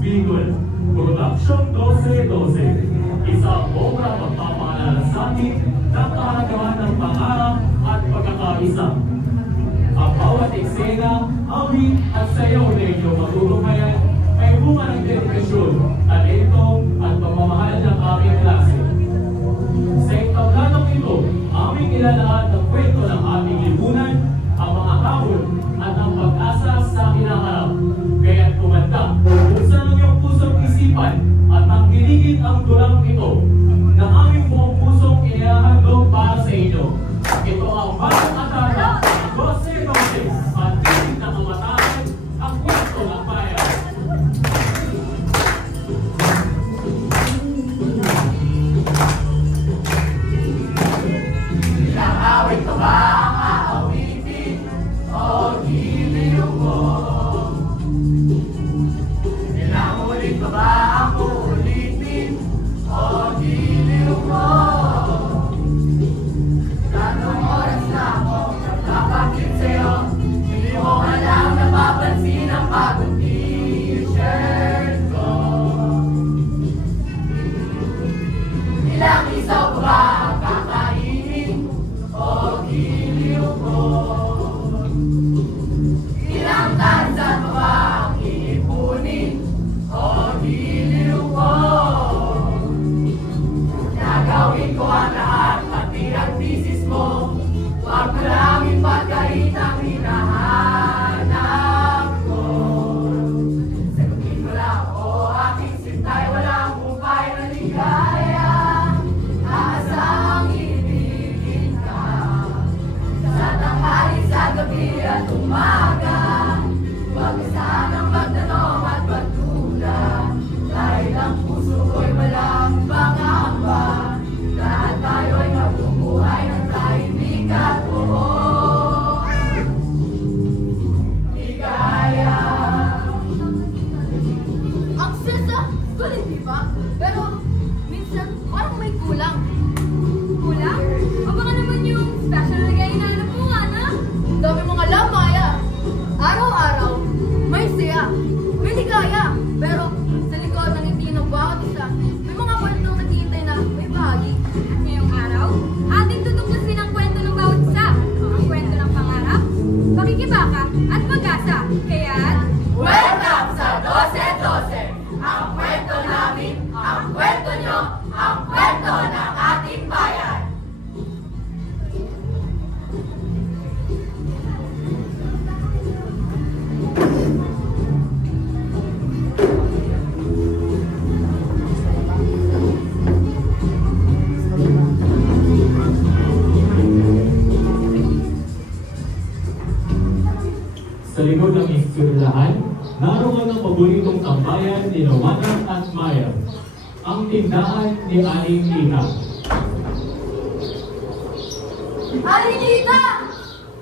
Bicol, Production 12-12. Isang obra magpapaalala sa atin ng kahalagahan ng pangarap at pagkakaisa. Ang bawat eksena, awit at sayaw na inyong matutunghayan ay bunga ng dedikasyon, talento at pamamahal ng aming klase. Sa entablado ito, aming ilalaan ng kwento ng ating lipunan, ang mga hamon at ang pag-asa sa hinaharap. Kaya't kumanda, buksan ang iyong pusong isipan at tangkiligin ang dulang ito na aming buong pusong inihahandog para sa inyo. Ito ang Batang Atara, 12-12, at tinig na kamatayan, ang kwento ng bayan. Ilang awit ko ba ang aawitin o giliw mo? Ilang ulit ko ba ang uulitin o giliw mo? Tanong oras na ako nagpapakit sa'yo, hindi mo alam napapansin ang bagong t-shirt ko. Ilang isaw ko ba ang kakainin o giliw ko? Ilang tansan ko ba ang iipunin o giliw ko? Gagawin ko ang lahat, pati ang thesis mo. Huwag mo lang ipagkait ang hinahanap ko. Sagutin mo lang, o aking sintay, walang upay na ligaya. Asang ibigin ka sa tanghali, sa gabi at umaga. Huwag ka sanang magtanong at magtula, dahil ang puso ko'y walang pangamba. Lahat tayo'y mabubuhay ng tahimik at buo ligaya. Ang successful, hindi ba? Pero minsan parang may kulang. Kulang? O baka naman yung special na gaya na mo nga na? Ang dami mong alam, Maya. Araw-araw, may siya, may ligaya. Pero sa likod ng ngiti ng bawat isa, may mga kwentong naghihintay na may bahagi. At ngayong araw, ating tutuklasin ang kwento ng bawat isa. Ang kwento ng pangarap, pakikibaka at pag-asa. Kaya't Welcome sa 12-12! Ang kwento namin, ang kwento nyo, ang kwento ng ating bayan! Sa likod ng eskwelahan, naroon ang paboritong tambayan ni Wanak at Maya, ang tindahan ni Aling Lita. Aling Lita!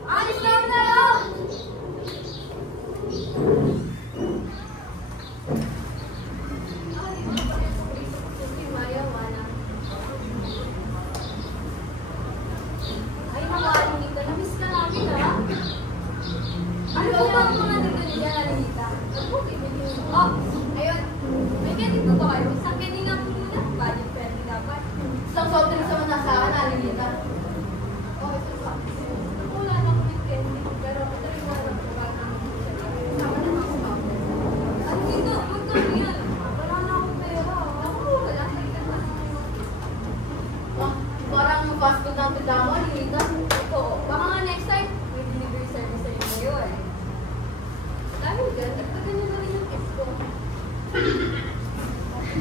Alis namin na yun! Ay, mga Aling Lita, namiss ka namin ha? Ano ba ang mga nandito niya, Aling Lita? Oh, ayun. May ganito ba kayo? Isang ganito nga po muna. Budget friendly dapat. Isang soft drinks naman nasa akin, Aling Lita. Oh, ito pa. Wala na akong candy, pero ito rin wala akong sama na mga stop. At dito, huwag kami yan. Wala na akong pera. Ako, wala sa ikan na. Oh, parang fast food ng tindahan mo, Aling Lita. Oo, baka nga next time, may delivery service sa inyo ngayon. Dahil dyan, nagtagan nyo na rin yung tips ko.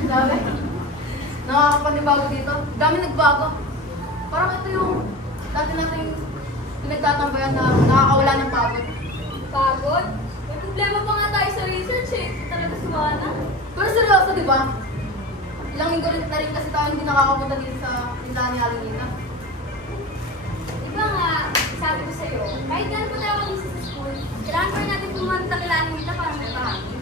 Dami? Nakakapanibago dito. Dami nagbago. Parang ito yung dati natin pinagtatambayan na nakakawala ng pagod. Pagod? May problema pa nga tayo sa research eh. Talaga sumana. Pero seryoso, di ba? Ilang linggo rin na rin kasi tayo hindi nakakapunta dito sa tindahan ni Aling Lita. Di ba nga, sabi ko sa'yo, kahit ganun pa tayo kanisa sa school, kailangan pa rin natin pumunta kay Aling Lita para may bahagi.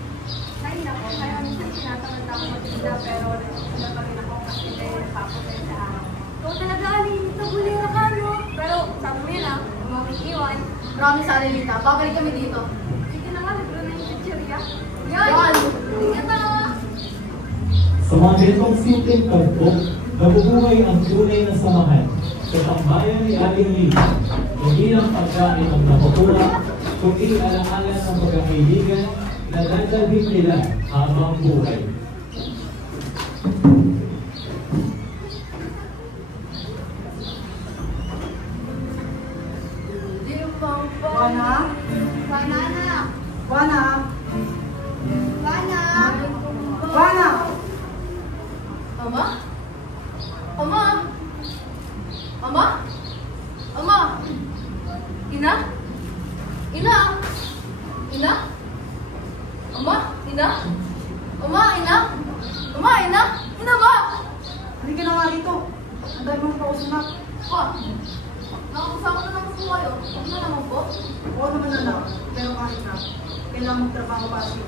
Ay, naku, kaya minsan tinatamad ako matinda, pero nagsisimula pa rin ako kasi kayo napapatay sa araw. Ikaw talaga, Aling Lita, bulera ka, no? Pero sabi mo yun, makikiwan. Promise, Aling Lita, babalik kami dito. Sige na nga, nagro na yung chichirya. Yan! Sige na! mga ganitong simpleng tagbok, nabubuhay ang tunay na samahan sa tambayan ni Aling Lisa. Hindi lang pagkain ang napupula, kundi alaala ng pagkakaibigan na dadalhin nila habang buhay. Wana? Wana na! Wana! Wana! Wana! Ama? Ama? Ama? Ama? Ina? Ina? Ina? Ama? Ina? Ama? Ina? Ama? Ina? Ina ba? Hindi ka na nga dito. Ang dami mong pausunap. Pa? Nakakusama na naman po kayo. Huwag na naman po. Oo naman anak. Pero kahit na, kailangan magtrabaho pa siya.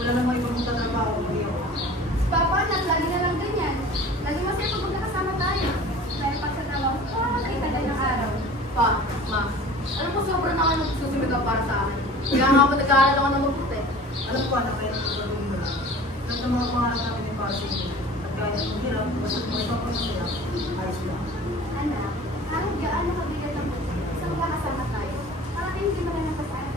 Wala namang ibang magtatrabaho kung hindi ako. Si Papa, lagi na lang ganyan. Lagi masaya pag magkakasama tayo. Dahil pag sa trabaho, nakikita ng araw. Pa, ma. Alam mo, sobrang na kayo nagsusumiga para sa akin. Kaya nga pa nag-aaral ako ng mabuti. Alam ko anak, kaya nagpapagawin mo lang. Lahat ng mga pangarap namin ni Pasig. At kahit ang hirap, basta kung ito ako masaya, ayos lang. Anak, kahit gaano kabigat ang buhay, isang magkakasama tayo. Para tayo hindi magandang pasaan.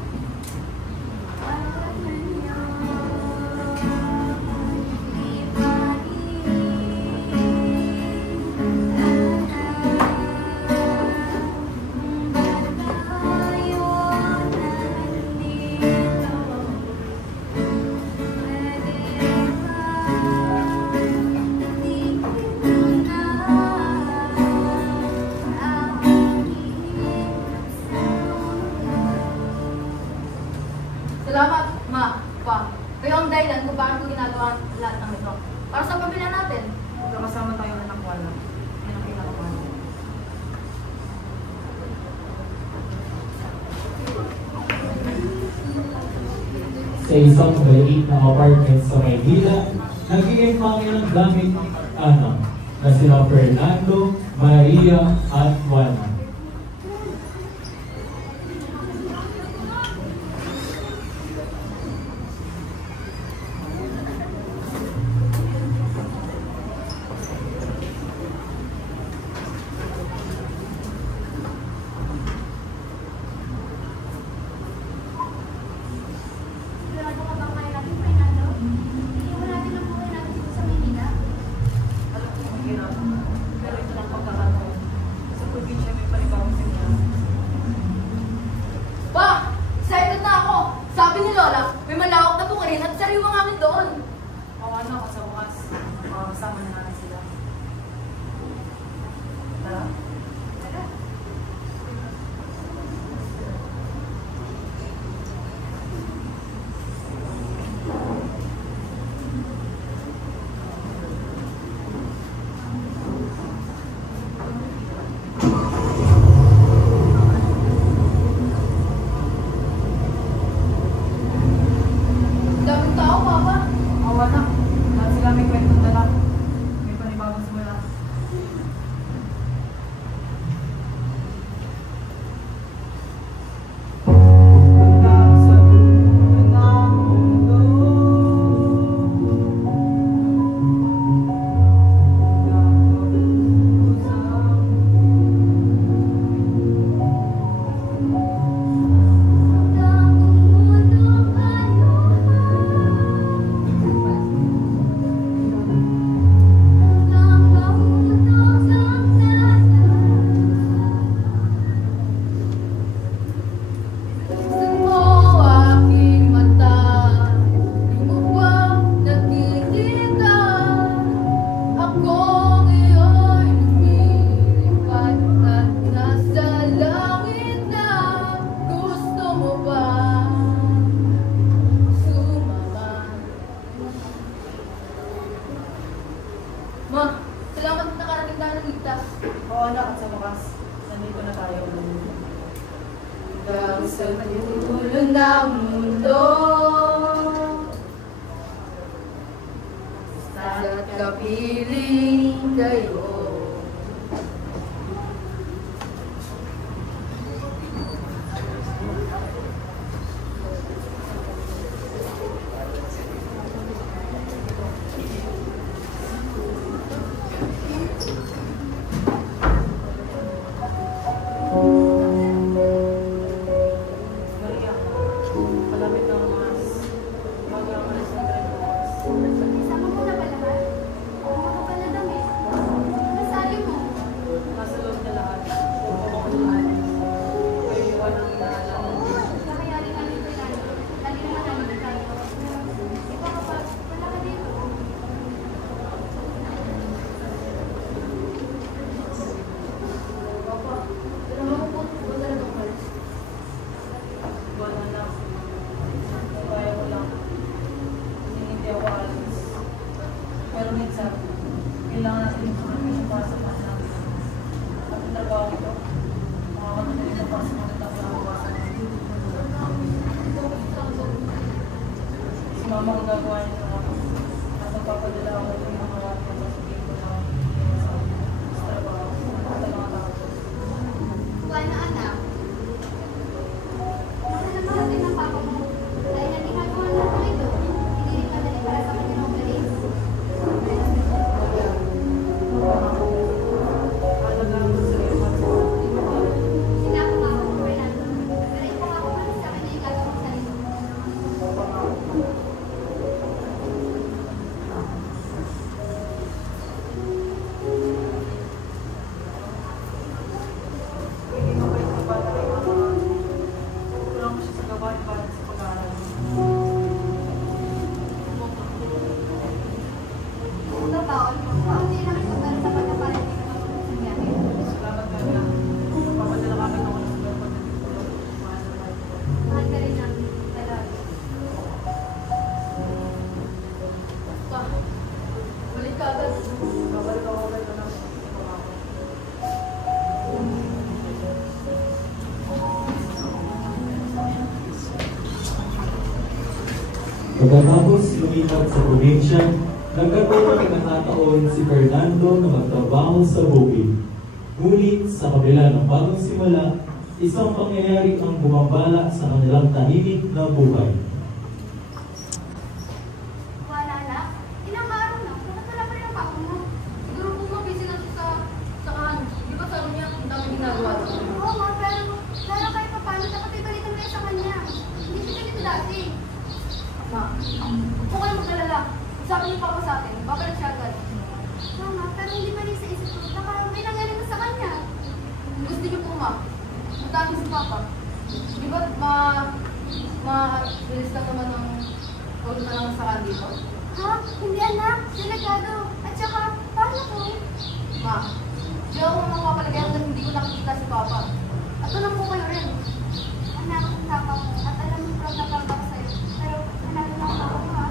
Salamat, ma, pa. Kayo ang dahilan kung bakit ko ginagawa lahat ng ito. Para sa pamilya natin. Magkakasama tayo anak ko alam. Yan ang kinakabahan ko. Sa isang maliit na apartment sa Maynila, nagiging Panginoon gamit anak na sina Fernando, Maria at Juana. Sigurado ka bang kaya natin, Fernando? Iiwan natin ang buhay natin dito sa Maynila. Alam ko mahirap. Pero ito lang pagkakataon. Sa probinsya may panibawang simula. Pa! Excited na ako! Sabi ni Lola, may malawak na bukirin at sariwang amin doon. Oo anak, sa bukas. Makakasama na natin sila. Tara. Tara. Daming tao, Papa. Oo anak. Lahat sila may kwentong dala. May panibawang simula. Sa dulo ng mundo, Tignan mo aking mata, di mo ba nakikita? Akong iyo'y lumilipad at nasa langit na. Gusto mo ba sumama? Ma, salamat na nakarating tayo ng ligtas. Oo anak, at sa bukas. Nandito na tayo. Hanggang sa dulo ng mundo, sa't kapiling kayo. Mama, magagawa niyo na ako. At magpapadala ako ng mga marami ang masakit ko na sa trabaho at ang mga tao. Buwan na anak. Mahal na mahal din ang papa mo. Dahil ang ginagawa natin ito, hindi rin madali para sa kanya ng galing. Alagaan ko sa iyo at Sinako nga ako, Fernando. Pero ikaw ako pa sa kanya yung gagawin sa ito. hindi mabait na bata kay mama. Kulang ko siya sa gawain para sa pag-aaral. Ito taon, kaunti lang ito para sa pagkapalit ng mga biyahe. Salamat ka na. Magpapadala kami ng walang sugar pagdating ko. Mahal na mahal ko. Mahal ka rin namin. Talaga. Pa, balik ka agad. Babalik ako agad na lang. Pagkatapos lumipat sa probinsya, nagkaroon ng pagkakataon si Fernando na magtrabaho sa bukid. Ngunit sa kabila ng bagong simula, isang pangyayari ang bumabala sa kanilang tahimik na buhay. Wala anak. Ilang araw na. Bakit wala pa rin ang papa mo? Siguro kung mabisi lang siya sa kahan. Di ba sabi niya, ang dami ginagawa doon? Oo nga, pero kahit pa paano, dapat ibalikan kayo sa kanya. Hindi siya ganito dati. Ma, huwag po kayo mag-alala. Sabi ni Papa sa atin, babalik siya agad. Mama, pero hindi pa rin sa isip ko. Baka may nangyari na sa kanya. Gusto niyo po, ma. Matami si Papa. Di ba, bilis lang naman ng huwag na lang sa kahan dito? Ha? Hindi anak. Delikado. At saka, paano to? Ma, di ako mapapalagay hanggang hindi ko nakikita si Papa. At alam ko kayo rin. Anak, ang tapa mo. At alam mo, proud na proud ako sa'yo. Pero, anak mo ang papa mo ha.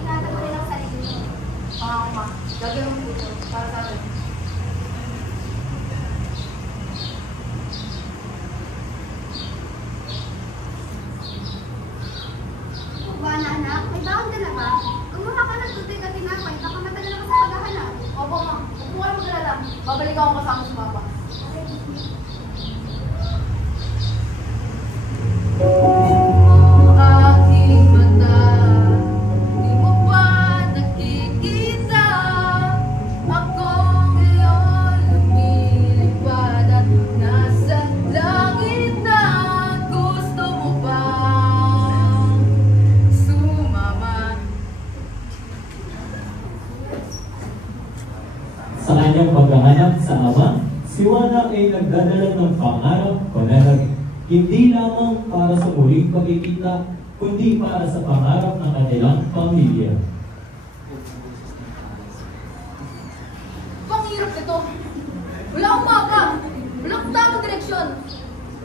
Ingatan mo rin ang sarili mo. Ma, gagawin ko ito para sa atin. Buwan na anak, may baon ka na ba? Kumuha ka ng tubig at tinapay. Baka matagal ka sa paghahanap. Opo, ma. Huwag po kayo mag-alala. Babalik ako kasama si Papa. Aking mata, di mo ba nakikita? Akong iyong lumilipad at nasa langit na. Gusto mo bang sumama? Sa kanyang paghahanap sa Ama, si Juana ay nagdadala ng pangarap pananag, hindi lamang para sa muling pagkikita, kundi para sa pangarap ng kanilang pamilya. Panghirap nito. Wala akong mapa. Wala akong tamang direksyon.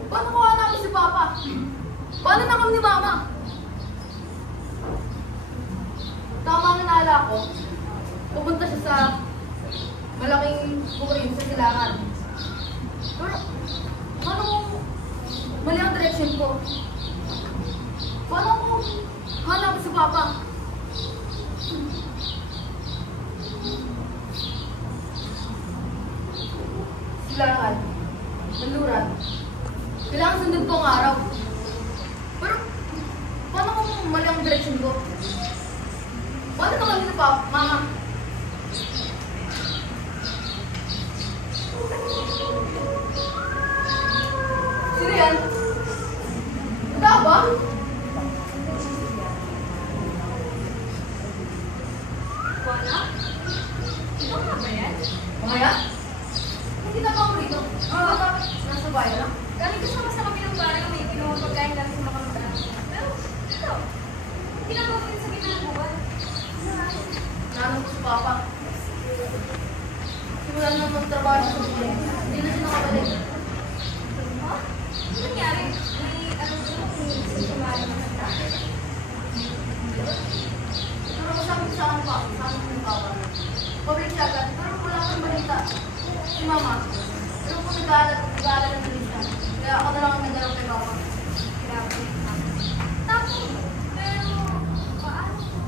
Paano ko hanapin si Papa? Paano na kami ni Mama? Tama ang nala ko. Pupunta siya sa malaking bukid sa silangan. Pero, paano kung mali ang direksyon ko? Paano kung hanapin si Papa? Silangan, naluran. Kailangan sundin ko ang araw. Pero, paano kung mali ang direksyon ko? Paano na kami na Mama? Sino yan? Ito ba? Buwana? Ikaw nga ba yan? Mga yan? Hindi na ako rito. Nasa bayan lang. Galing ko sa kami ng bahay, may kinuha pagkain natin sa makamara. Pero, ito, ginagawa ko yun sa gitna ng buwan. Nanong ko si Papa. Simula na magtrabaho sa buhay. Hindi na siya nakabalik. Ha? Ano nangyari? May ano dito kung sumali ng kanta? Pero masabi sa akin pa, sa akin ng Papa. Pabalik siya agad, pero wala akong balita. Si Mama, pero kung nag-aalala ng balita. Kaya ako na lang ang nagdarap kay Papa. Grabe. Tapos, pero, paano kung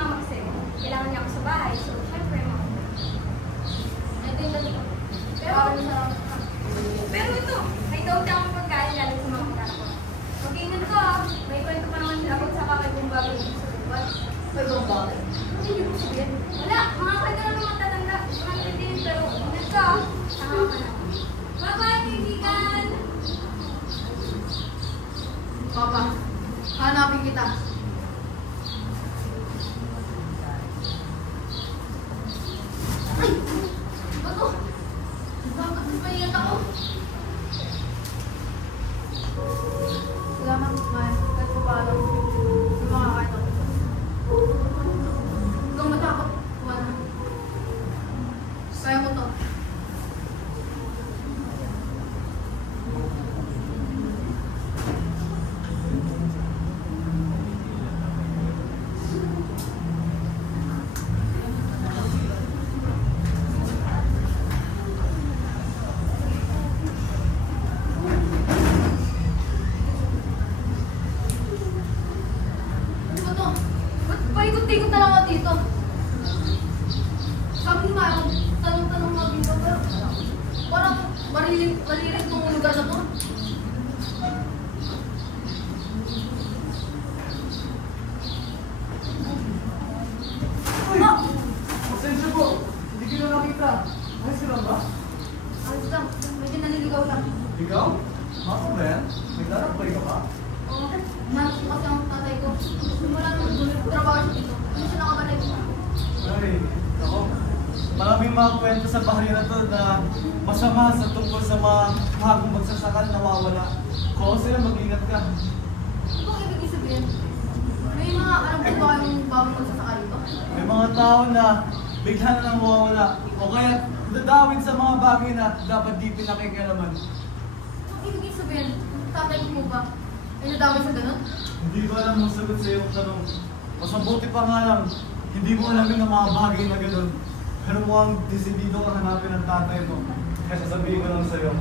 mama kasi kailangan niya ako sa bahay. So, syempre, mama. Ito yung dati ko. Pero ito, may kaunti akong pagkain galing sa mga kapatid ko. Mag-ingat ko ah. May kwento pa naman sila kung saka may kung bago dito sa lubat. May bang bakit? Ano yung sabihin? Wala, mga kwento lang ng mga tatanda. Mga natin, pero ingat ka ah. Saka ka na. Bye-bye, kaibigan! Papa, hanapin kita. Ay! Bato! Bakit nagpahingat ako? Salamat, May. Kahit pa paano, yung makakain ako. Huwag kang matakot, Juan. Kaya mo to. Ano ba to? Ba't paikot-ikot na lang ako dito? Sabi ni Maya, tanong-tanong mga dito, pero parang malilit mong lugar na to. Uy! Pasensya po! Hindi ko na nakita. Ayos ka lang ba? Ayos lang, medyo naliligaw lang. Ikaw? Mako ba yan? Naglalakbay ka ba? Oo, nanas ko kasi ang tatay ko. Simula nung trabaho siya dito, hindi siya nakabalik. Ay, ako. Maraming mga kwento sa bahari na to na masama sa tungkol sa mga bagong magsasakal nawawala. Kung sila, mag-ingat ka. Ano bang ibig sabihin? May mga alam ko ba yung bagong magsasaka dito? May mga tao na bigla na lang mawawala. O kaya dadawin sa mga bagay na dapat di pinakikialaman. Ano ibig sabihin? Tatay mo ba? Ay nadawin sa ganun? Hindi ko alam ang sagot sa iyong tanong. Mas mabuti pa nga lang, hindi mo alamin ang mga bagay na gano'n. Pero mukhang desidido ka hanapin ang tatay mo. Kaya sasabihin ko lang sa'yo,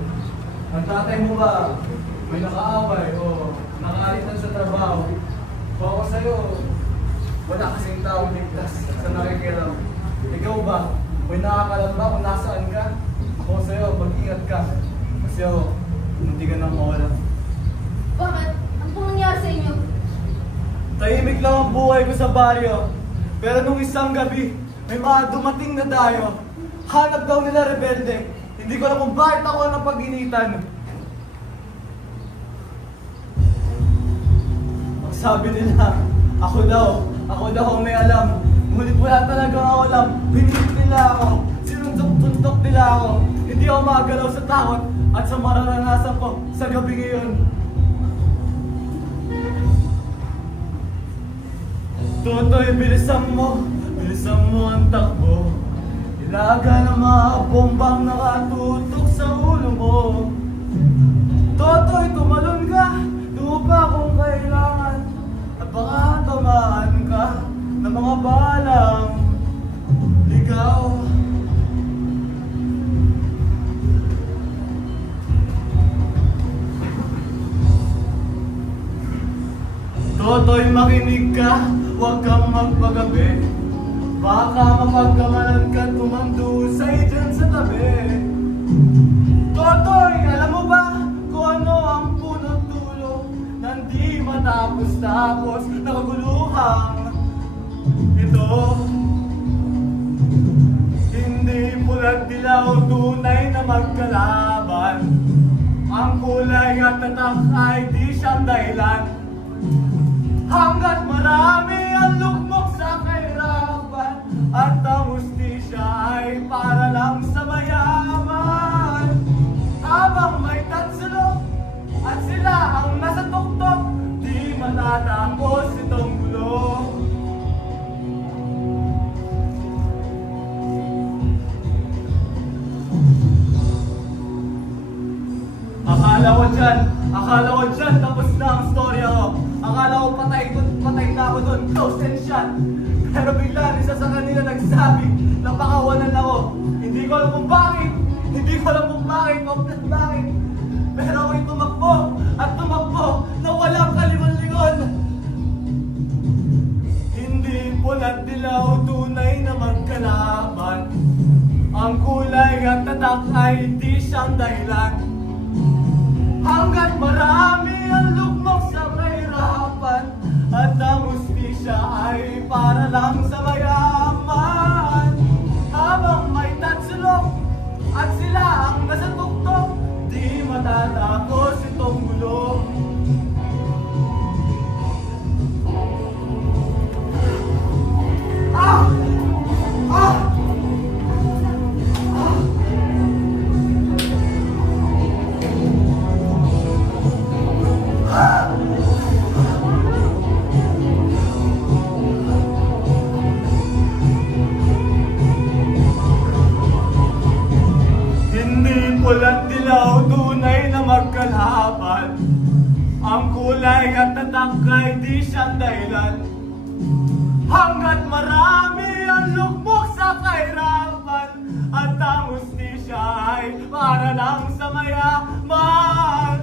ang tatay mo ba may nakaaway o nakaalitan sa trabaho? Kung ako sa'yo, wala kasing tao ligtas sa nakikialam. Ikaw ba, may nakakalam ba kung nasaan ka? Ako sa'yo, mag-ingat ka. Kasi ako, hindi ka nang mawala. Bakit? Ano pong nangyari sa inyo? Tahimik lang ang buhay ko sa baryo. Pero nung isang gabi, may mga dumating na dayo. Hanap daw nila rebelde. Hindi ko alam kung bakit ako ang napag-initan. Ang sabi nila, ako daw ang may alam. Ngunit wala talaga ako alam. Binigit nila ako. Sinuntok-tuntok nila ako. Hindi ako makagalaw sa takot at sa mararanasan ko sa gabi ngayon. Totoy, bilisan mo ang takbo. Ilaga ng mga bombang nakatutok sa ulo mo. Totoy, tumalon ka, lupa kung kailangan. At baka tamaan ka ng mga balang ligaw. Totoy, makinig ka, huwag kang magpagabi. Baka mapagkamalan ka tumandusay dyan sa tabi. Totoy, alam mo ba kung ano ang punot dulo ng di matapos-tapos na kaguluhang ito? Hindi pulat dilaw tunay na magkalaban. Ang kulay at tatak ay di siyang dahilan. Hanggat marami ang lugmok sa kahirapan at ang hustisya ay para lang sa mayaman. Habang may tatsulok at sila ang nasa tuktok, di matatapos itong gulo. Akala ko dyan, tapos na ang storya ko. Akala ko patay na ako doon, close and shot. Pero bigla, isa sa kanila nagsabi, napakawalan ako. Hindi ko alam kung bakit, Pero ako'y tumakbo, at tumakbo, na walang kalimon-lingon. Hindi pulat siyang dahilan. Hanggat marami ang lugmok sa kahirapan, at ang hustisya ay para lang sa mayaman. Habang may tatsulok at sila ang nasa tuktok, di matatapos itong gulo. Pula't dilaw, tunay na magkalaban. Ang kulay at tatak ay di siyang dahilan. Hanggat marami ang lugmok sa kahirapan, at ang hustisya ay para lang sa mayaman.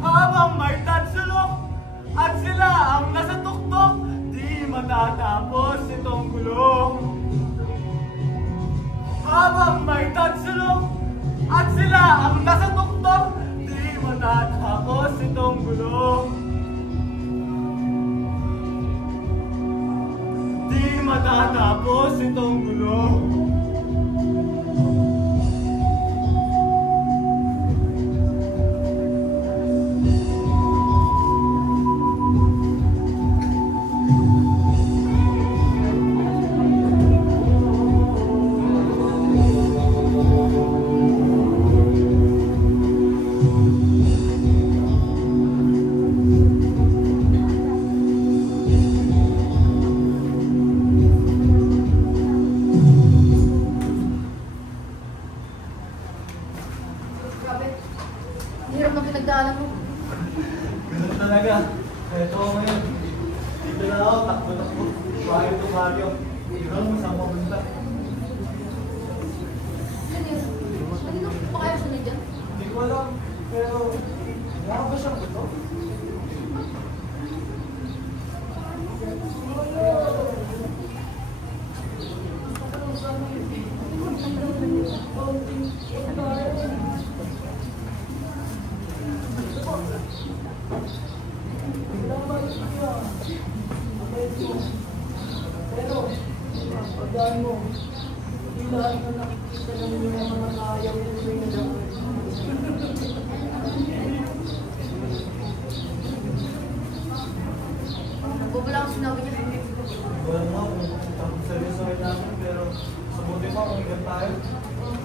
Habang may tatsulok at sila ang nasa tuktok, di matatapos itong gulo. Habang may tatsulok at sila ang nasa tuktok, di matatapos itong gulo. Di matatapos itong gulo. Hirap na pinagdaanan mo. Ganun talaga. Eto ako ngayon. Dito na ako, takbo-takbo. Bakit ito Mario? Ganun mo saan papunta. Ano yun? Kanino pa kayo sunod dyan? Hindi ko alam. Pero, wala ba siyang buto? Pero, pagdaan mo, hindi lahat na nakikita ng mga ayaw yung may nagawin. Nagbubula ang sinabi niya. Wala mo kung seryoso kayo namin, pero sa buti mo kung ikan tayo.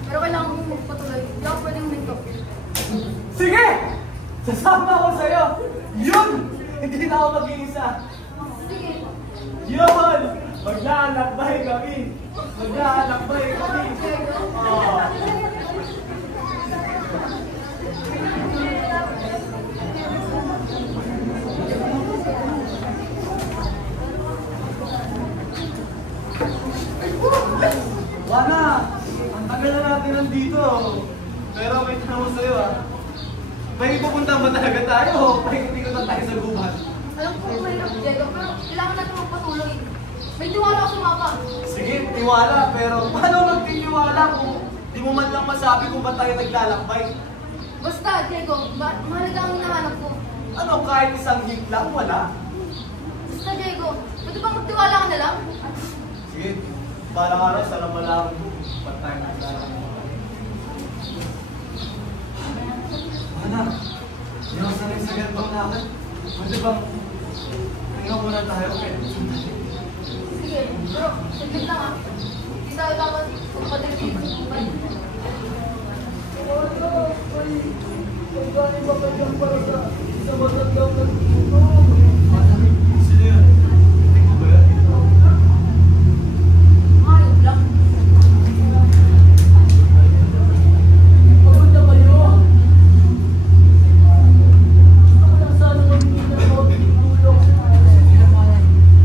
Pero kailangan mong magpatuloy. Hindi ako pwedeng huminto. Sige! Sasama ako sa'yo! Yun! Hindi na ako mag-iisa! Sige. Yun! Maglalakbay kami! Maglalakbay kami! Oh. Wala! Ang tagal na natin nandito. Pero may tanong sa'yo may pupunta ba talaga tayo o paikot-ikot lang tayo sa gubat? Alam ko mahirap, Diego, pero kailangan natin magpatuloy. May tiwala ako sa mapa. Sige, tiwala, pero paano magtitiwala kung di mo man lang masabi kung ba't tayo naglalakbay? Basta, Diego, mahalaga ang hinahanap ko. Ano, kahit isang hint lang, wala? Basta, Diego, pwede ba magtiwala ka na lang? Sige, para ka rin, sana malaman ko ba't tayo naglalakbay. Anak, hindi ako sanay sa ganitong lakad. Pwede bang tingnan muna tayo? Sige, pero saglit lang Hindi tayo dapat magpadilig. Pagdaan ba kayo para sa matagaw ng dito? Sino yun? Hindi ko ba yan? Ayun lang. Pagod na kayo? Ako lang sana magpita mo ang tulong.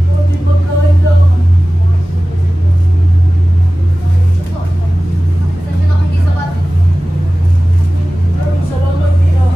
O di pagkain lang. Saan na kung di sapat? Maraming salamat, Tia.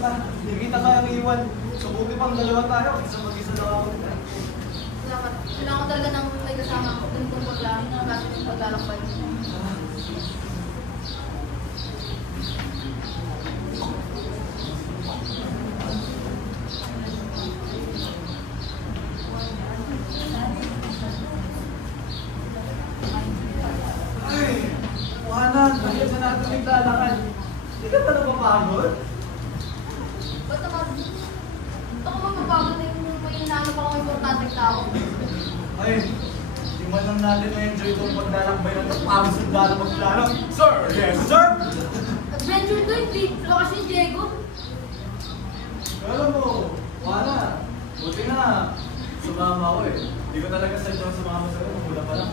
kita. Hindi kita kayang iwan. So, buti pang dalawa tayo. Mag-isa lang ako. Salamat. Kailangan ko talaga ng may kasama ko. Ganitong paglalakbay. Bakit na natin naglalakad? Hindi ka ba napapagod? Ba't naman? Ako mapapagod na yung may hinahanap ako ng importanteng tao. Ay, hindi man lang natin na-enjoy itong paglalakbay ng pagpagod sa dala magplano. Sir! Yes, sir! Adventure to, hindi. Lokas ni Diego. Alam mo, wala. Buti na. Sumama ako eh. Hindi ko talaga sadyang sumama sa'yo. Mula pa lang.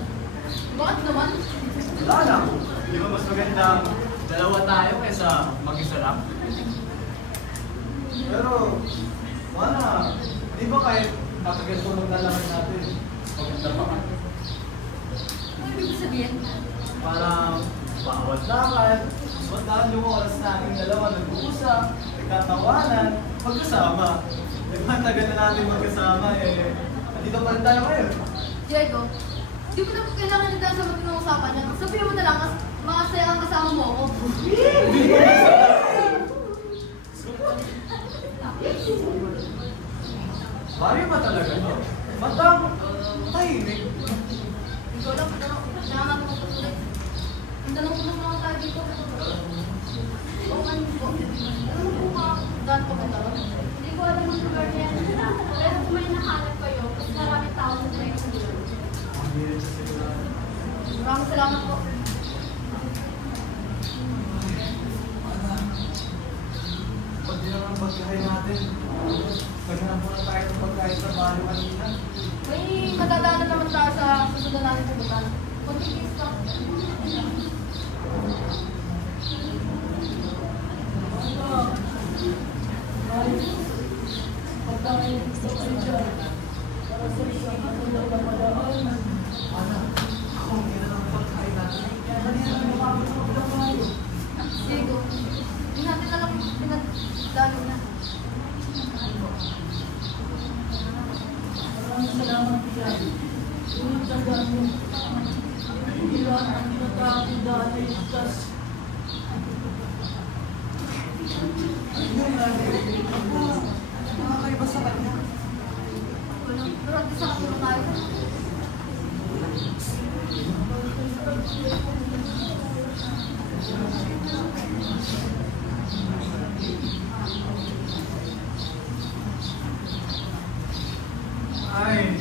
Bakit naman? Wala na. Di ba mas magandang dalawa tayo kaysa mag-isa lang? Pero, wala. Di ba kahit katagal ko maglalakad natin, maganda pa ka? Ano ibig sabihin? Parang bawat lakad, matahan yung oras natin dalawa nag-uusap, nagtatawanan, magkasama. Di ba tagal na natin magkasama eh, nandito pa rin tayo ngayon. Diego, di mo na kailangan nito sa matinong usapan niya. Sabihin mo na lang, makasaya ang kasama mo ako. Mario ba talaga to? Matang, tahimik. Hindi ko alam, pero kailangan natin magpatuloy. Ang tanong ko lang naman tayo dito. Oo, ano po? Ano po ka? Daan ko ba ito? Hindi ko alam ang lugar niya. Pero kung may nahanap kayo, mas maraming tao sa direction niyo. Maraming salamat po. Pag di naman pagkain natin, paghanap muna tayo ng pagkain sa bahay kanina. May madadaanan naman tayo sa susunod natin pumuntan. Kunting kiss lang. Diego, hindi natin alam yung pinagdalo na. Maraming salamat yan. Yung taga mo. Hindi lang ang natapos dati. Tas, Ayun natin. Nakakaiba sa kanya. Pero at least nakatulong tayo. Ay,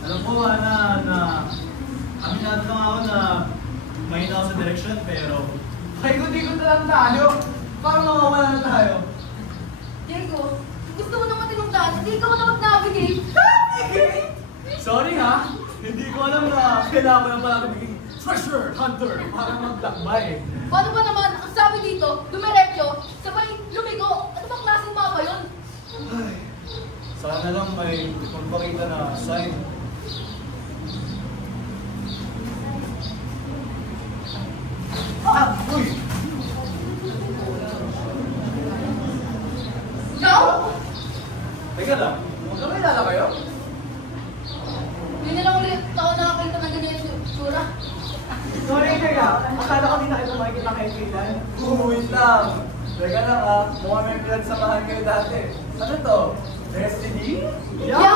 alam ko na aminado lang ako na mahina ako sa direksyon, pero paikot-ikot na lang tayo. Parang mawawala na tayo. Diego, gusto mo naman tinungdan, hindi ikaw na mag-navigate. Sorry ha, hindi ko alam na kailangan ko na pala magiging treasure hunter para maglakbay. Paano ba naman, ang sabi dito, dumiretso, sabay lumigo, ano bang klaseng mapa yun? Ay, sana lang may magpakita na sign. Uy! Ikaw? Teka lang, magkakilala kayo? Yun na lang ulit taon nakakita ng ganyan yung tsura. Sorry kaya, akala ko di na kayo makikita kaibigan. Wait lang. Teka lang mukhang may pinagsamahan kayo dati. Ano to? Destiny? Yeah!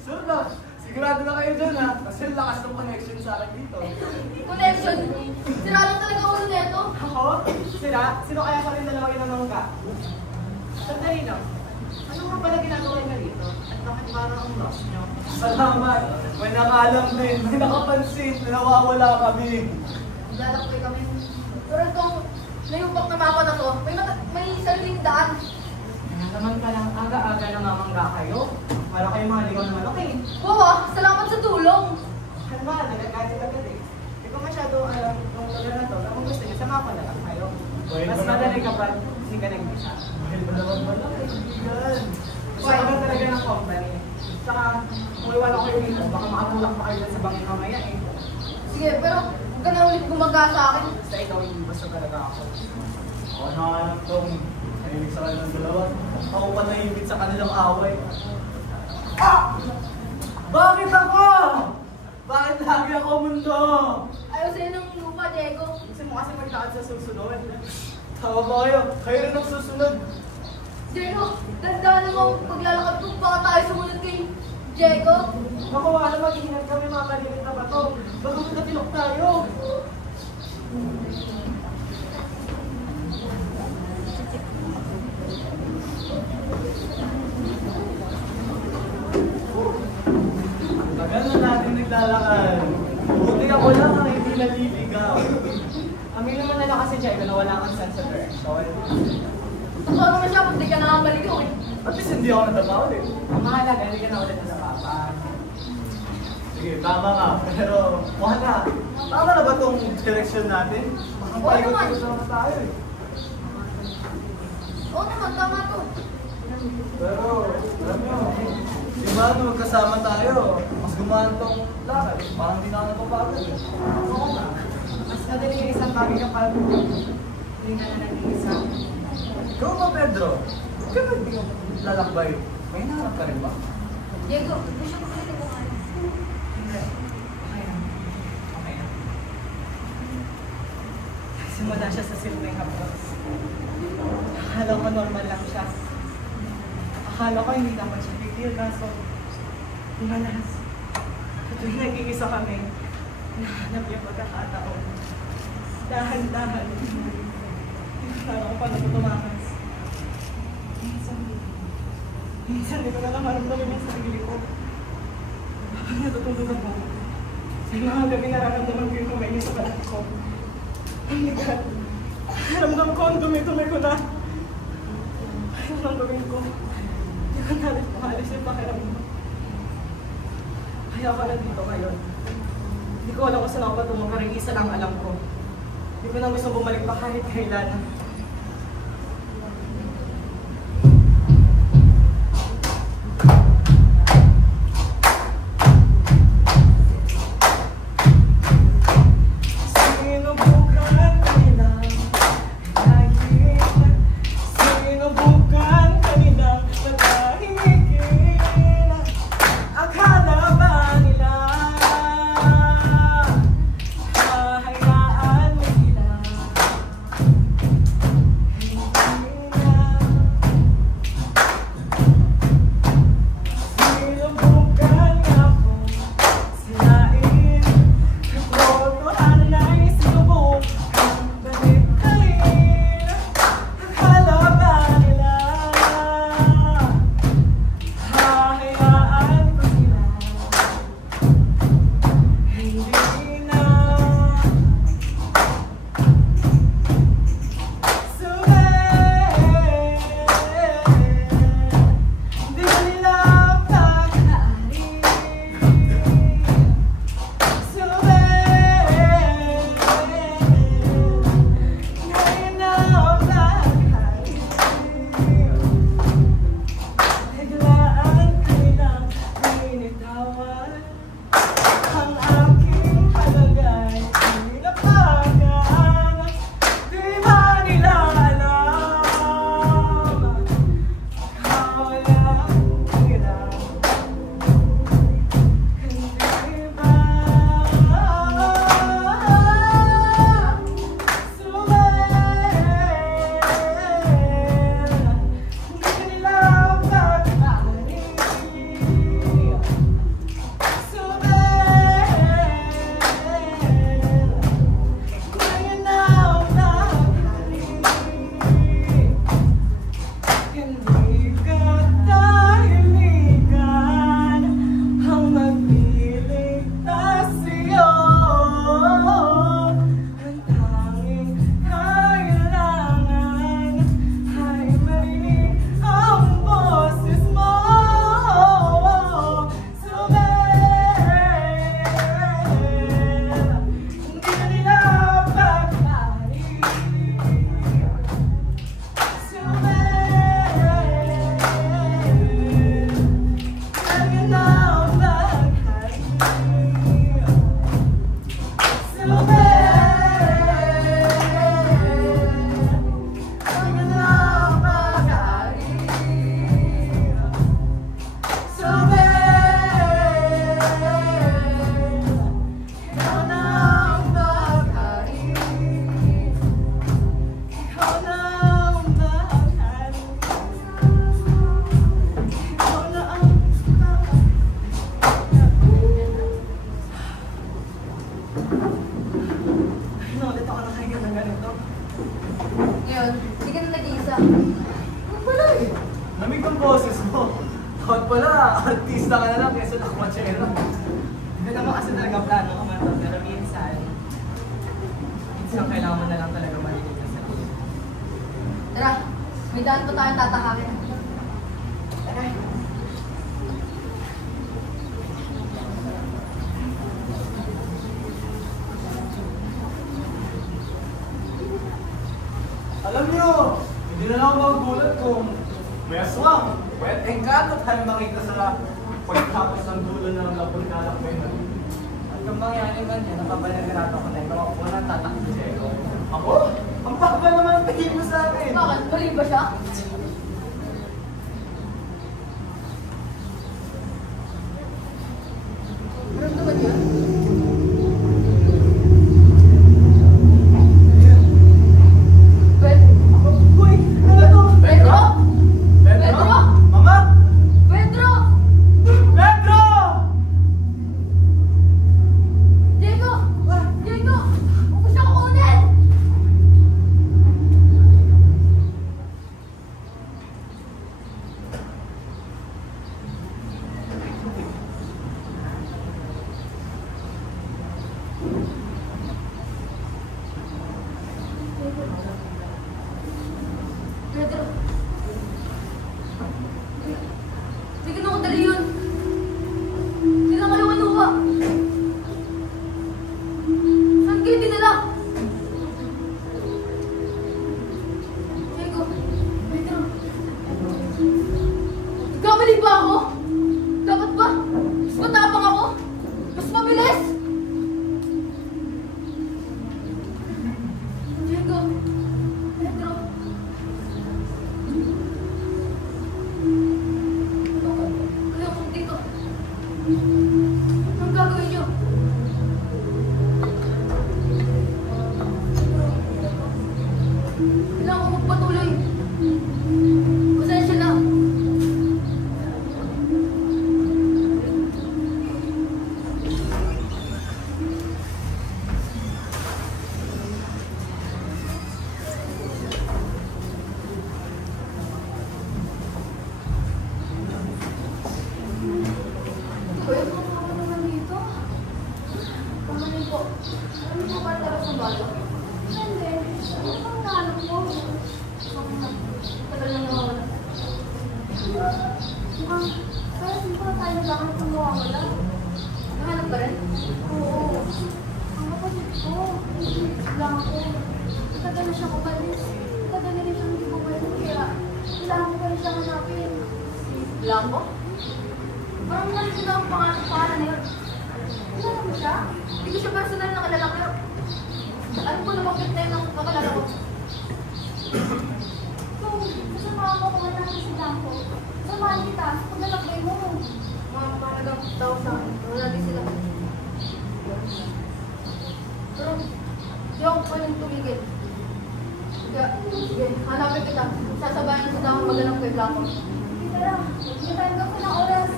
Sure na, sigurado na kayo dyan kasi lakas ng connection sa akin dito. Connection. Sira lang talaga ulo nito. ako? Sila? Sino kaya pa rin dalawa yung ka? Sandali lang. Ano nga pala ginagawa niyo dito? At bakit parang ang lost niyo? Salamat. May nakaalam din, may nakapansin na nawawala kami. Lalakbay kami. Pero itong nayupak na mapa na to, may sariling daan. Kaya naman palang aga-aga namamangga kayo. Para kayo mga ligaw na malaki. Oo, salamat sa tulong. Ano ba? Nagagalit agad eh. Hindi ko masyado alam kung lugar na to. Kung gusto niyo, sama ko na lang kayo. Pwede Mas ba madali naman? kapag hindi ka nag-isa. Mahal ba naman pala kaibigan? Gusto ko lang talaga ng company. Tsaka, kung iwan ako yung dito, baka makatulak pa kayo sa bangin mamaya eh. Sige, pero huwag ka na ulit gumaga sa akin. Basta ikaw, hindi basta talaga ako. Ako na nga lang itong nahilig sa kanilang dalawa. Ako pa nahihigit sa kanilang away. Ah! Bakit ako? Bakit lagi ako mundo? Ayaw sa'yo ng lupa, Diego. Gusto mo kasi magtakad sa susunod. Tama ba kayo? Kayo rin ang susunod. Diego, tandaan mo paglalakad ko, baka tayo sumunod kay Diego. Naku, alam, mag-iingat kami mga kalimit na bato. Bago magkatilok tayo. Tagal na natin naglalakad. Buti ako lang ang hindi naliligaw. Amin naman na kasi, Diego, na wala kang sense of direction. Totoo naman siya kung di ka nakamaligaw eh. At least hindi ako natatawa ulit. Ang mahalaga, hindi ka na ulit sa papa. Sige, tama ka. Pero, wala. Tama na ba itong direksyon natin? Oo naman. Paikot-ikot na tayo eh. Oo naman, tama to. Pero, alam nyo, di ba nung magkasama tayo, mas gumaan tong lakad. Parang di na ako napapagod eh. Oo nga. Mas madali yung isang bagay kapag hindi nga na nag-iisa. Ikaw ba, Pedro? Huwag ka naglalakbay. May hinahanap ka rin ba? Diego, hindi siya makulit ko nga. Hindi. Okay lang. Okay lang. Simula siya sa silming hapos. Akala ko normal lang siya. Akala ko hindi naman siya bigil, kaso malas. At tuwing nag-iisa kami, nahanap yung pagkakataon. Dahan-dahan. Akala ko paano ko tumakas. Minsan hindi ko na lang maramdaman yung sarili ko. Habang natutulog ako, sa mga gabi nararamdaman ko yung kumain sa balat ko. Ang ligat. Ramdam ko ang dumi-dumi ko na. Ayaw nang gawin ko. Hindi ko nalit mahalis yung pakiramdam. Kaya ako na dito ngayon. Hindi ko alam kung saan ako patungo, pero isa lang alam ko. Hindi ko na gusto bumalik pa kahit kailan. Ngayon, hindi ka na nag-iisa. Ano pala eh? Lamig ng boses mo. Dapat pala, artista ka na lang kesa nakamatsyero. Hindi naman kasi talaga plano ko man. Pero minsan kailangan mo na lang talaga marinig na sarili. Tara, may daan pa tayong tatahakin. Tara. Alam niyo, hindi na lang ako magugulat kung may aswang. Well, engkanto tayo makita sa pagtapos ng dulo ng Lapuntalak mo yun. At kung mangyari man yan, napabalagarato ko na ito ako nang tatakbo siya ito. Ako? Ang papa naman ang tingin mo sa akin. Bakit? Mali ba siya? Meron naman yun? Uy! Ano to? Pedro? Pedro? Mama? Pedro! Pedro! Diego! Diego! Huwag mo siya kukunin! Pedro! Sige na, dali yun! Hindi na kayo kinuha! Saan kayo dinala? Diego! Pedro! Nagkamali ba ako? Dapat ba? Mas matapang ako? Mas mabilis? Diego! Pedro! Ayaw ko dito. Anong gagawin niyo? Kailangan ko magpatuloy. Pasensya na. Kuya, kung ako naman dito. Kamanin po. Ano po ba talaga ng balo? Hindi. Ano pang nahanap ko? Tagal na nawawala. Mukhang, kaya siguro tayo lang ang tumawawala. Nahanap ka rin? Oo. Ang kapatid ko, lang ako. Tagal na siya kapalis. Tagal na rin siya hindi bumalik. Kaya, kailangan ko pa rin siya hanapin. Blanco? Parang nakikita ang pangalan na yun. Kilala mo siya? Hindi ko siya personal na kilala pero alam ko na bakit na yun ang kakalala ko. So, kasama ako kung natin si Blanco. Samahan kita, kung nalagay mo. Mga mahalagang tao sa akin. Wala din sila. Pero di ako pwedeng tumigil. Kaya, sige, hanapin kita. Sasabayan kita akong maghanap kay Blanco. Tara, nagtayin ko ng oras.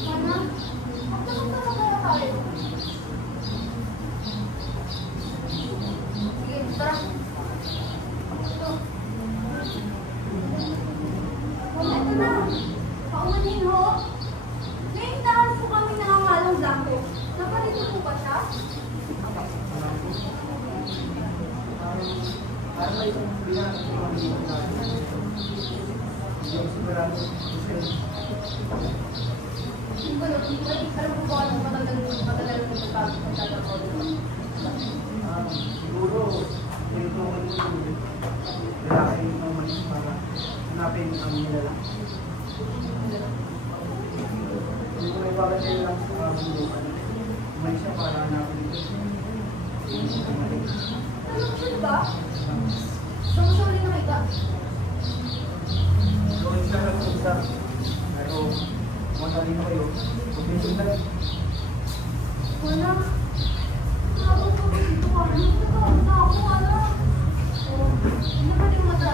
Mana, magtapunta na kaya tayo. Sige, tara. Ito. Oh, ito na. Paumanin ho. May hintahan po kami nangangalang Blanco. Napalito po ba siya? Parang may isang yung sigurado kasi Hindi ko alam ko ba anong matagal mo pagkakataon dito? Siguro, may tulungan mo yung lalaki ng umalis para hanapin ang nilala. Hindi ko may bagay lang sa bundukan. Umalis siya para hanapin ito. Ano siya ba? Saan mo siya ulit nakita? Gawin siya ng isa. Pero, matali na kayo. Huwag niyo sundan. Wala. Habang ko dito ka, nagkakaroon na ako, wala. Ano ba yung mata?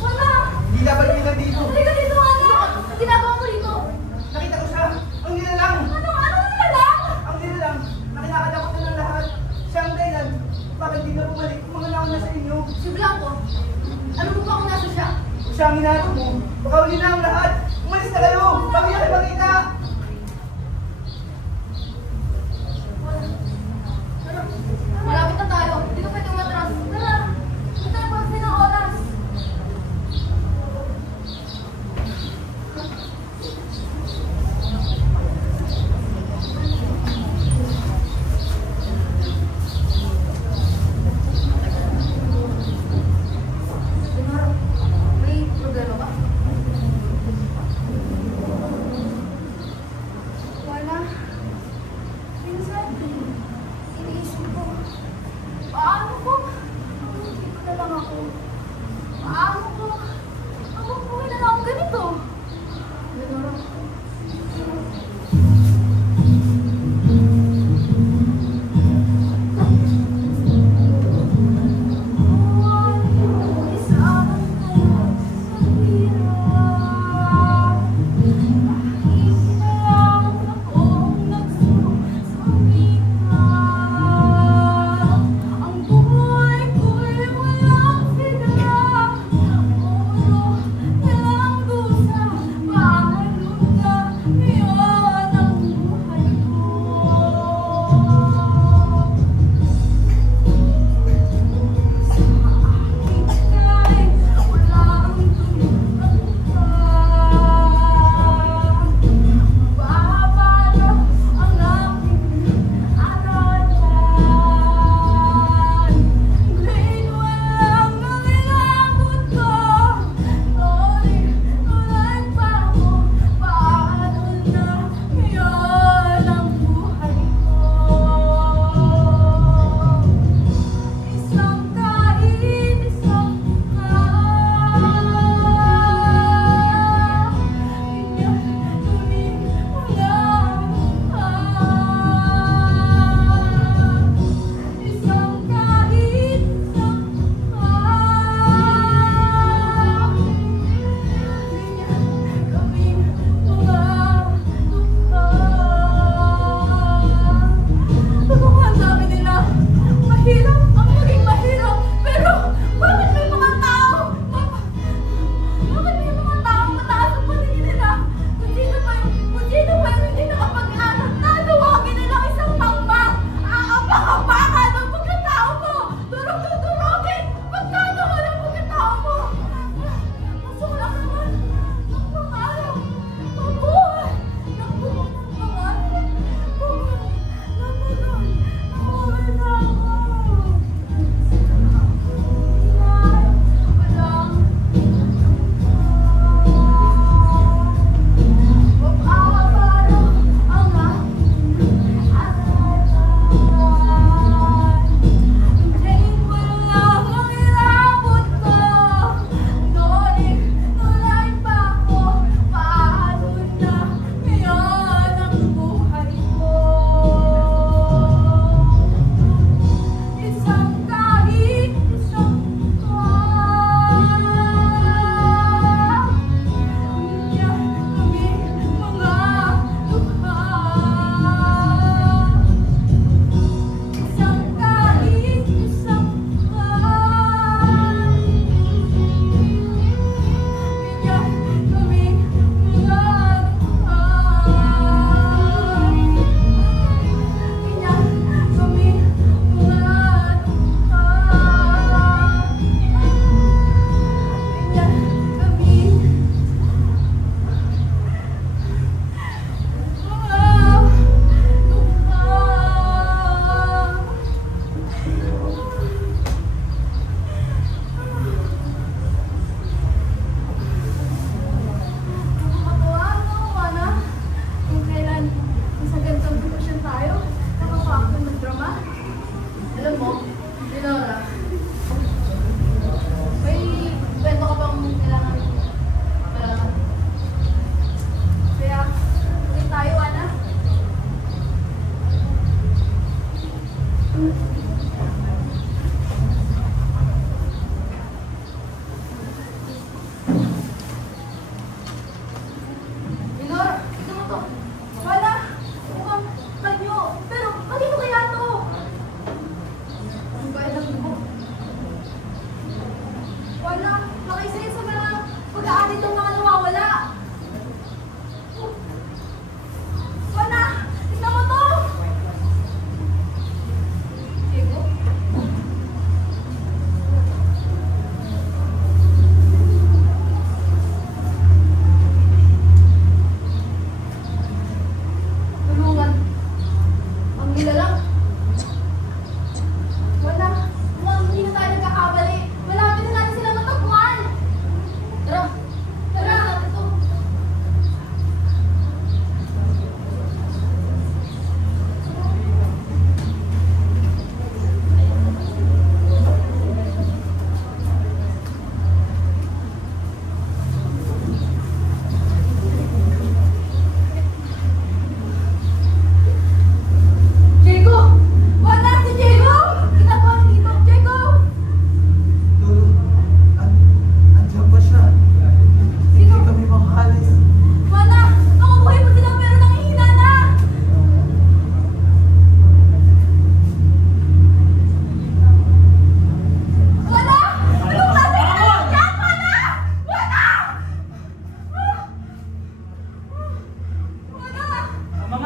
Wala! hindi dapat nila dito. Halika dito, ano? Ang ginagawa mo dito? Nakita ko siya. Ang nilalang.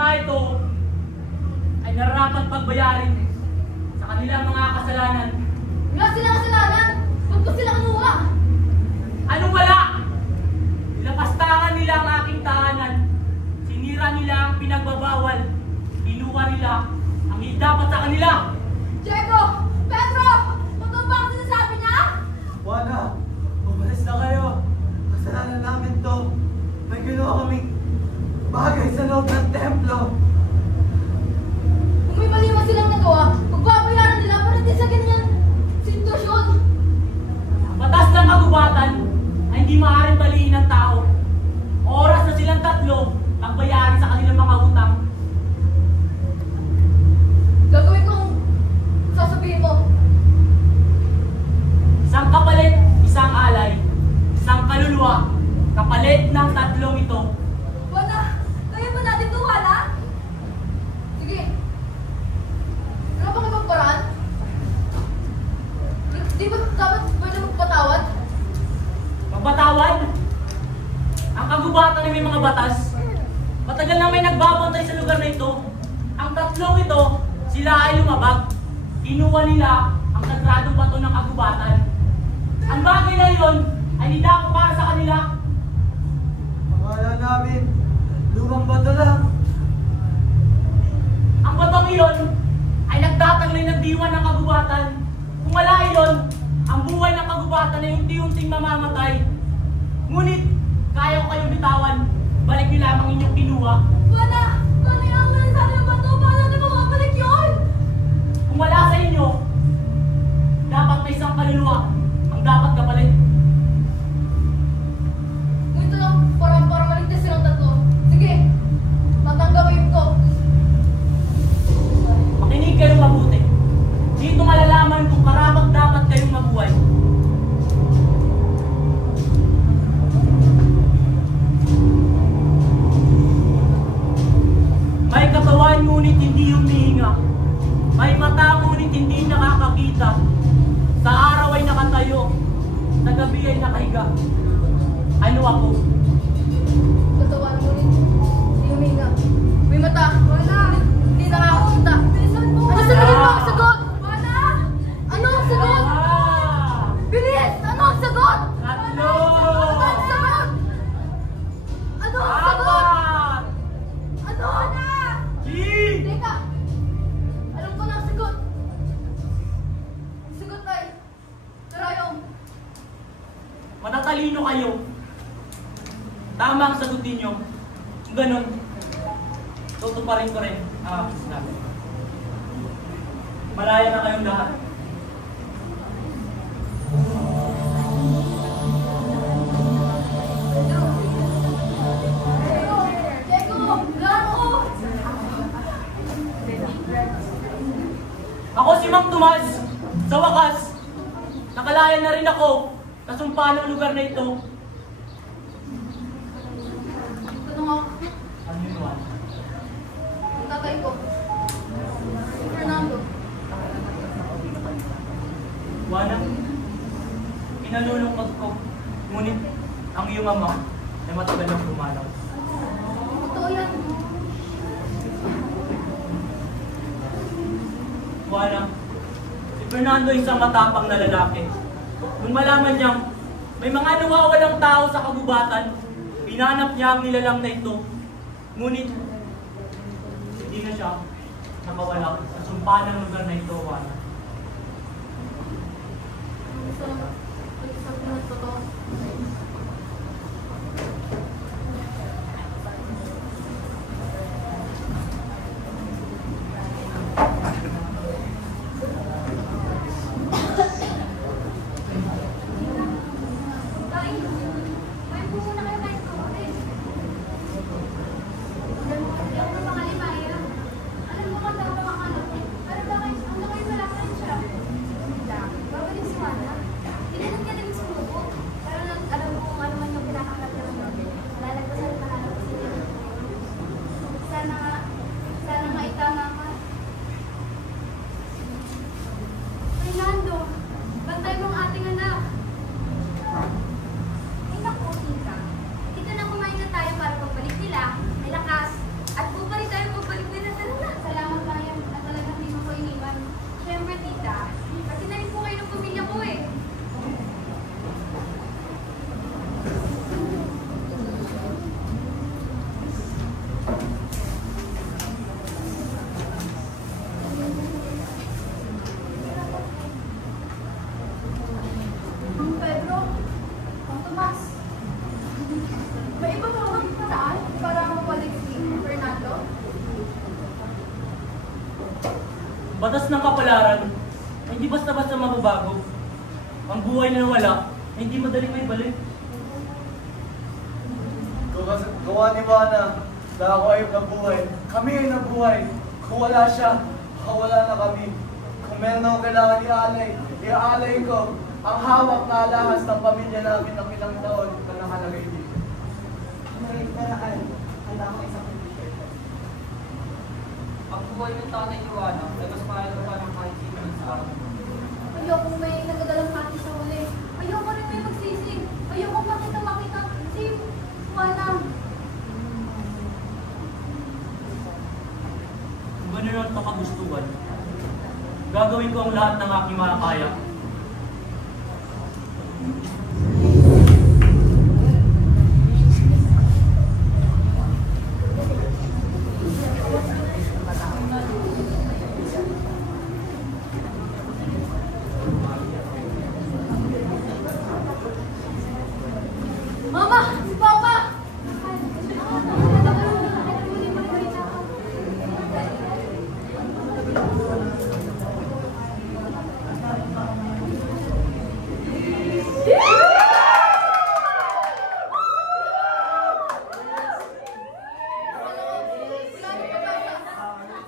mga ito ay nararapat pagbayarin sa kanilang mga kasalanan. Wala silang kasalanan! Ba't ko sila kinuha? Anong wala? Nilapastangan nila ang aking tahanan. Sinira nila ang pinagbabawal. Kinuha nila ang hindi dapat sa kanila. Diego! Pedro! Totoo ba ang sinasabi niya? Juana, umalis na kayo. Kasalanan namin to. May ginawa kaming bagay sa loob ng templo. Kung may mali man silang nagawa, magbabayaran nila para hindi sa ganyan sitwasyon. Ang batas ng kagubatan ay hindi maaaring baliin ng tao. Oras na silang tatlo magbayarin sa kanilang mga utang. Gagawin kong sasabihin mo. Isang kapalit, isang alay, isang kaluluwa, kapalit ng tatlong ito. Wala! Kaya ba natin ito, wala? Sige. Wala bang ibang paraan? Di ba dapat pwede magpatawad? Magpatawad? Ang kagubatan ay may mga batas. Matagal na may nagbabantay sa lugar na ito. Ang tatlong ito, sila ay lumabag. Kinuha nila ang sagradong bato ng kagubatan. Ang bagay na iyon ay hindi dapat para sa kanila. Akala namin, lumang bato lang. Ang batong iyon ay nagtatanglay ng diwan ng kagubatan. Kung wala iyon, ang buhay ng kagubatan ay unti-unting mamamatay. Ngunit, kaya ko kayong bitawan. Balik niyo lamang inyong kinuha. Wala! Wala yung mga sabi ng bato. Paano natin mababalik yun? Kung wala sa inyo, dapat may isang kaluluwa ang dapat kapalit. Ito lang, para maligtas silang tatlo. Sige, tatanggapin ko. Makinig kayong mabuti. Dito malalaman kung karapat dapat kayong mabuhay. May katawan ngunit hindi humihinga. May mata ngunit hindi nakakakita. Sa araw ay nakatayo. Sa gabi ay nakahiga. Ano ako? Katawan mo rin. Hindi huminga. May mata. Wala. Hindi nakakakita. Ano sabihin mo ang sagot? Wala. Ano ang sagot? Bilis! Ano ang sagot? Tatlo! Ano ang sagot? Ano ang sagot? Apat! Ano? Teka! Alam ko na ang sagot. Ang sagot ay karayom. Matatalino kayo. Tama ang sagot ninyo. Kung ganun, tutuparin ko rin ang aking sinabi. Malaya na kayong lahat. Diego! Laro! Ako si Mang Tomas. Sa wakas, nakalaya na rin ako sa sumpa ng lugar na ito. Tanong ako. Ano yun, Juan? Ang tatay ko. Si Fernando. Juana, pinalulungkot ko. Ngunit ang iyong ama ay matagal ng pumanaw. Totoo yan. Juana, si Fernando ay isang matapang na lalaki. Nung malaman niyang may mga nawawalang tao sa kagubatan, hinanap niya ang nilalang na ito. Ngunit, hindi na siya nakawala sa sumpa ng lugar na ito, Juana. Isang pinat totoo. Babalik si Juana. Tinanong niya din sumuko. Para alam ko batas ng kapalaran, ay hindi basta-basta mababago. Ang buhay na nawala, ay hindi madaling may balik. Gawa ni Mana, na ako ay nabuhay. Kami ay nabuhay. Kung wala siya, wala na kami. Kung meron ako kailangan iaalay ko ang hawak na alahas ng pamilya namin ng ilang taon na nakalagay dito. May paraan, handa ko isang pagpipit. Ang buhay ng Tatay Joanna ay mas mahal pa ng kahit sino sa akin. Ayokong may nagadalang hati sa huli. Ayoko rin may magsisi. Ayokong makita si Juana. Kung gano'n ang kagustuhan, gagawin ko ang lahat ng aking makakaya. Mama! Papa!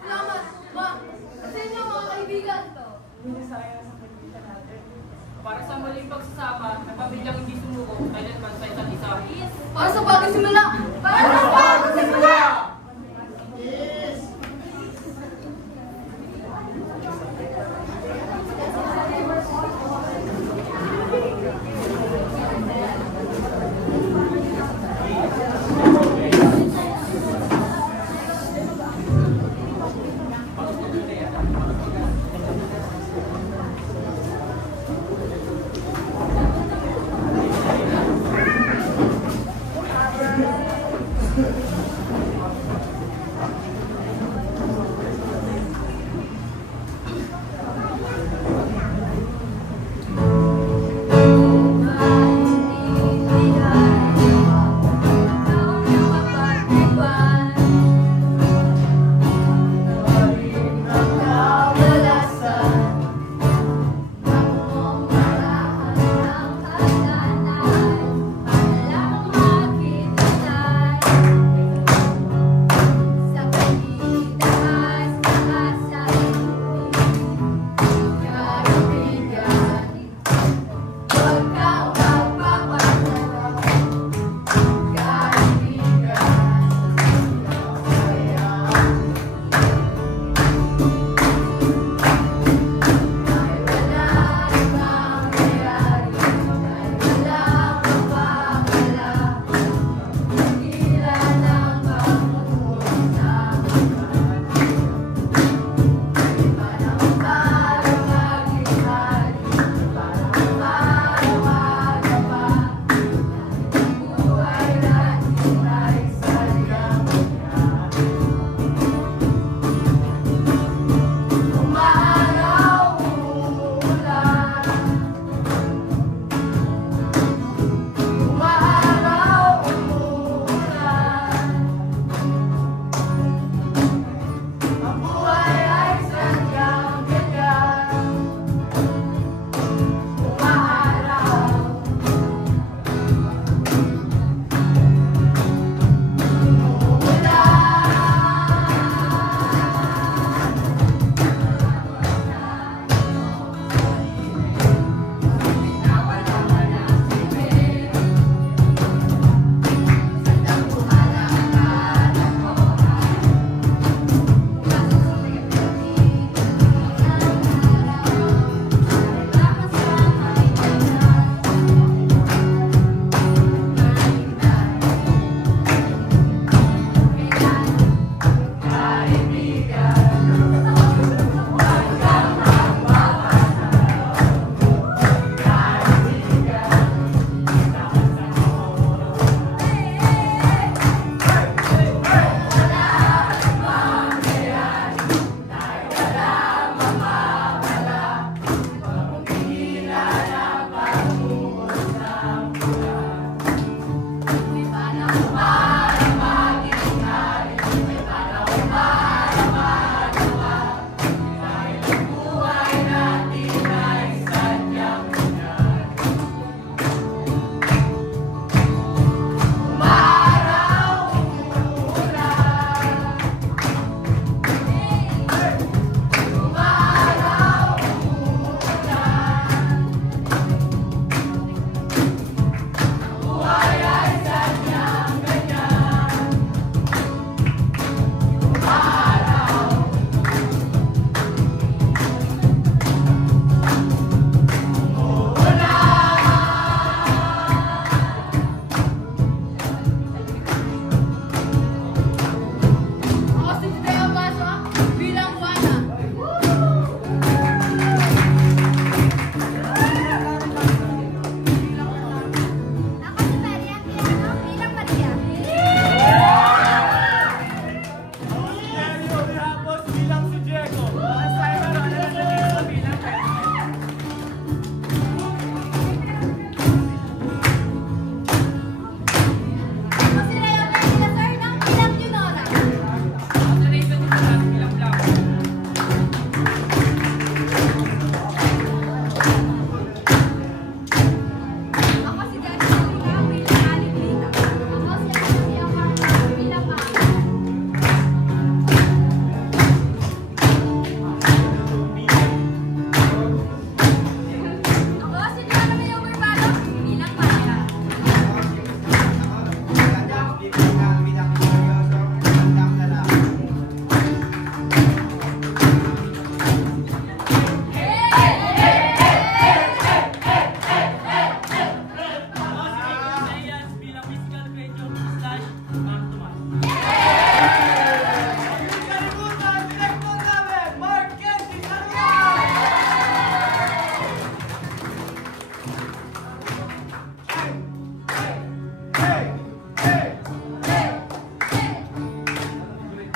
Salamat, Ma! Sa inyo, mga kaibigan. Hindi sayang sa pagpipita natin. Para sa muling pagsasama ng pamilyang hindi sumuko kailanman sa isa't isa. Para sa bagong simula! Para sa bagong simula!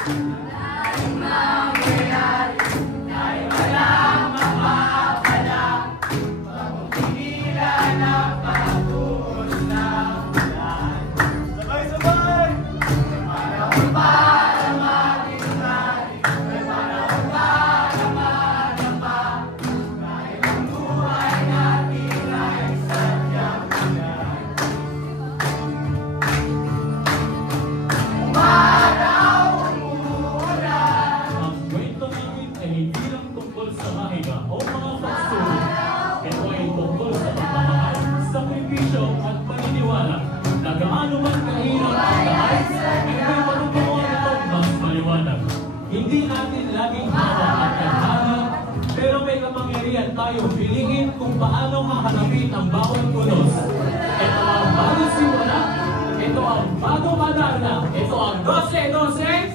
Sabay-sabay! Ang kwentong ito ay hindi lang tungkol sa mahiga o mga pagsulong. Ito ay tungkol sa pagmamahal, sakripisyo at paniniwala na gaano man kahirap ang dahil ay may panutungan itong mas maliwanag. Hindi natin laging hawak at kadhana, pero may kapangyarihan tayong piliin kung paano hahanapin ang bawat unos. Ito ang bagong simula, ito ang bagong adana, ito ang 12-12